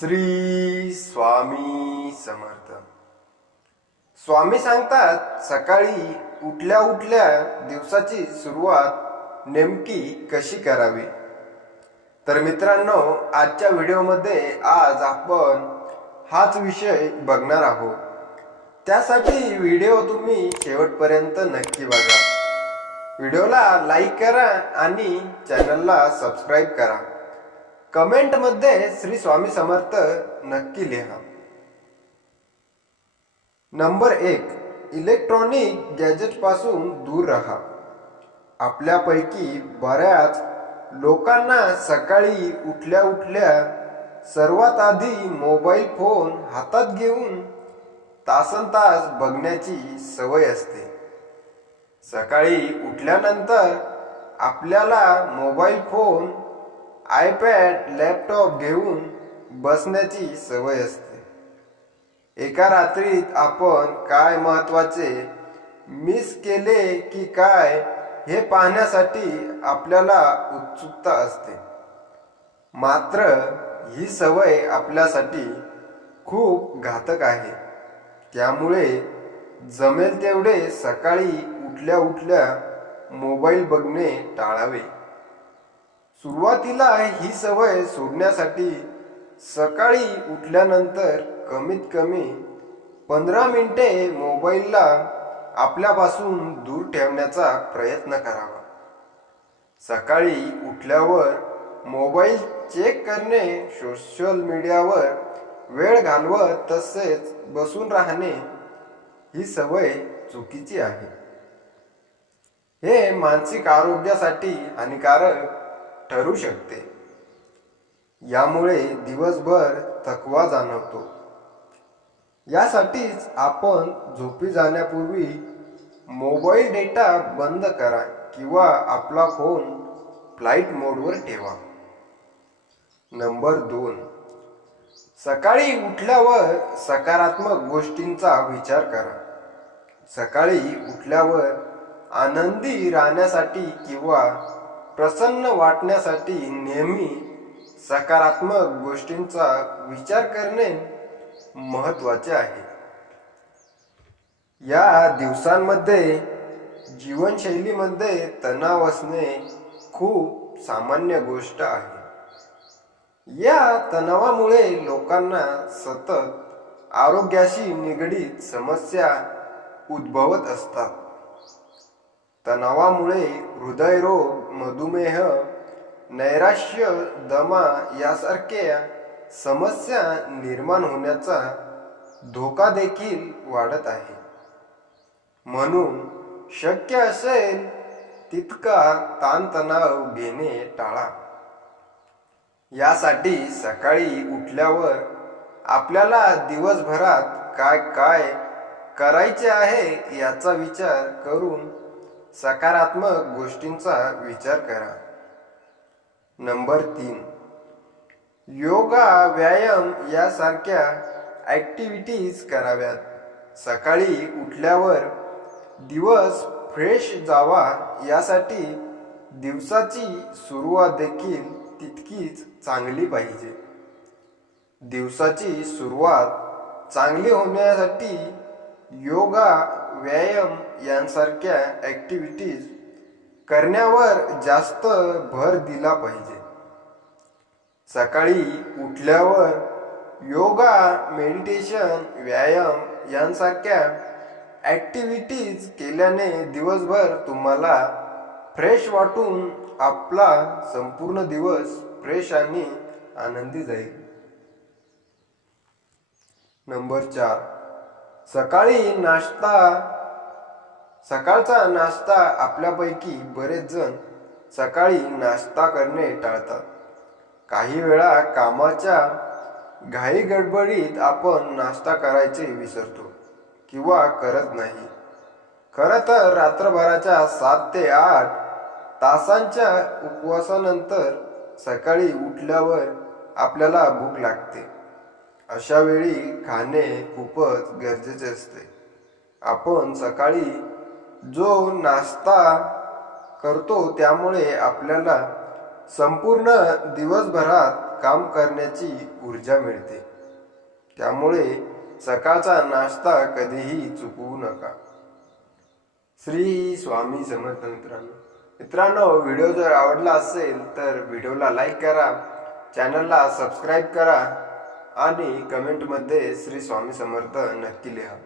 श्री स्वामी समर्थ. स्वामी सांगतात सकाळी उठल्या उठल्या दिवसाची सुरुवात नेमकी कशी करावी? तर मित्रांनो आजच्या व्हिडिओमध्ये आज आपण हाच विषय बघणार आहोत. त्यासाठी व्हिडिओ तुम्ही शेवटपर्यंत नक्की बघा. व्हिडिओला लाईक करा आणि चॅनलला सबस्क्राईब करा. कमेंटमध्ये श्री स्वामी समर्थ नक्की लिहा. नंबर एक इलेक्ट्रॉनिक गॅजेटपासून दूर राहा. आपल्यापैकी बऱ्याच लोकांना सकाळी उठल्या उठल्या सर्वात आधी मोबाईल फोन हातात घेऊन तासन तास बघण्याची सवय असते. सकाळी उठल्यानंतर आपल्याला मोबाईल फोन आयपॅड लॅपटॉप घेऊन बसण्याची सवय असते. एका रात्रीत आपण काय महत्त्वाचे मिस केले की काय हे पाहण्यासाठी आपल्याला उत्सुकता असते. मात्र ही सवय आपल्यासाठी खूप घातक आहे. त्यामुळे जमेल तेवढे सकाळी उठल्या उठल्या मोबाईल बघणे टाळावे. सुरुवातीला ही सवय सोडण्यासाठी सकाळी उठल्यानंतर कमीत कमी पंधरा मिनिटे मोबाईलला आपल्यापासून दूर ठेवण्याचा प्रयत्न करावा. सकाळी उठल्यावर मोबाईल चेक करणे सोशल मीडियावर वेळ घालवत तसेच बसून राहणे ही सवय चुकीची आहे. हे मानसिक आरोग्यासाठी हानिकारक ठरू शकते. यामुळे दिवसभर थकवा जाणवतो. यासाठीच आपण झोपी जाण्यापूर्वी मोबाईल डेटा बंद करा किंवा आपला फोन फ्लाईट मोडवर ठेवा. नंबर दोन. सकाळी उठल्यावर सकारात्मक गोष्टींचा विचार करा. सकाळी उठल्यावर आनंदी राहण्यासाठी किंवा प्रसन्न वाटण्यासाठी नेहमी सकारात्मक गोष्टींचा विचार करणे महत्त्वाचे आहे. या दिवसांमध्ये जीवनशैलीमध्ये तणाव असणे खूप सामान्य गोष्ट आहे. या तणावामुळे लोकांना सतत आरोग्याशी निगडीत समस्या उद्भवत असतात. तणावामुळे हृदयरोग मधुमेह नैराश्य दमा यासारख्या समस्या निर्माण होण्याचा धोका देखील वाढत आहे. म्हणून शक्य असेल तितका ताणतणाव घेणे टाळा. यासाठी सकाळी उठल्यावर आपल्याला दिवसभरात काय काय करायचे आहे याचा विचार करून सकारात्मक गोष्टींचा विचार करा. नंबर तीन. योगा व्यायाम यासारख्या ॲक्टिव्हिटीज कराव्यात. सकाळी उठल्यावर दिवस फ्रेश जावा यासाठी दिवसाची सुरुवात देखील तितकीच चांगली पाहिजे. दिवसाची सुरुवात चांगली होण्यासाठी योगा व्यायाम यांसारख्या ॲक्टिव्हिटीज करण्यावर जास्त भर दिला पाहिजे. सकाळी उठल्यावर योगा मेडिटेशन व्यायाम यांसारख्या ॲक्टिव्हिटीज केल्याने दिवसभर तुम्हाला फ्रेश वाटून आपला संपूर्ण दिवस फ्रेश आणि आनंदी जाईल. नंबर चार. सकाळी नाश्ता सकाळचा नाश्ता आपल्यापैकी बरेच जण सकाळी नाश्ता करणे टाळतात. काही वेळा कामाच्या घाई गडबडीत आपण नाश्ता करायचे विसरतो किंवा करत नाही. खरं तर रात्रभराच्या सात ते आठ तासांच्या उपवासानंतर सकाळी उठल्यावर आपल्याला भूक लागते. अशा वेळी खाणे खूपच गरजेचे असते. आपण सकाळी जो नाश्ता करतो त्यामुळे आपल्याला संपूर्ण दिवसभरात काम करण्याची ऊर्जा मिळते. त्यामुळे सकाळचा नाश्ता कधीही चुकवू नका. श्री स्वामी समर्थ मित्रांनो मित्रांनो व्हिडिओ जर आवडला असेल तर व्हिडिओला लाईक करा चॅनलला सबस्क्राईब करा आणि कमेंटमध्ये श्री स्वामी समर्थ नक्की लिहा.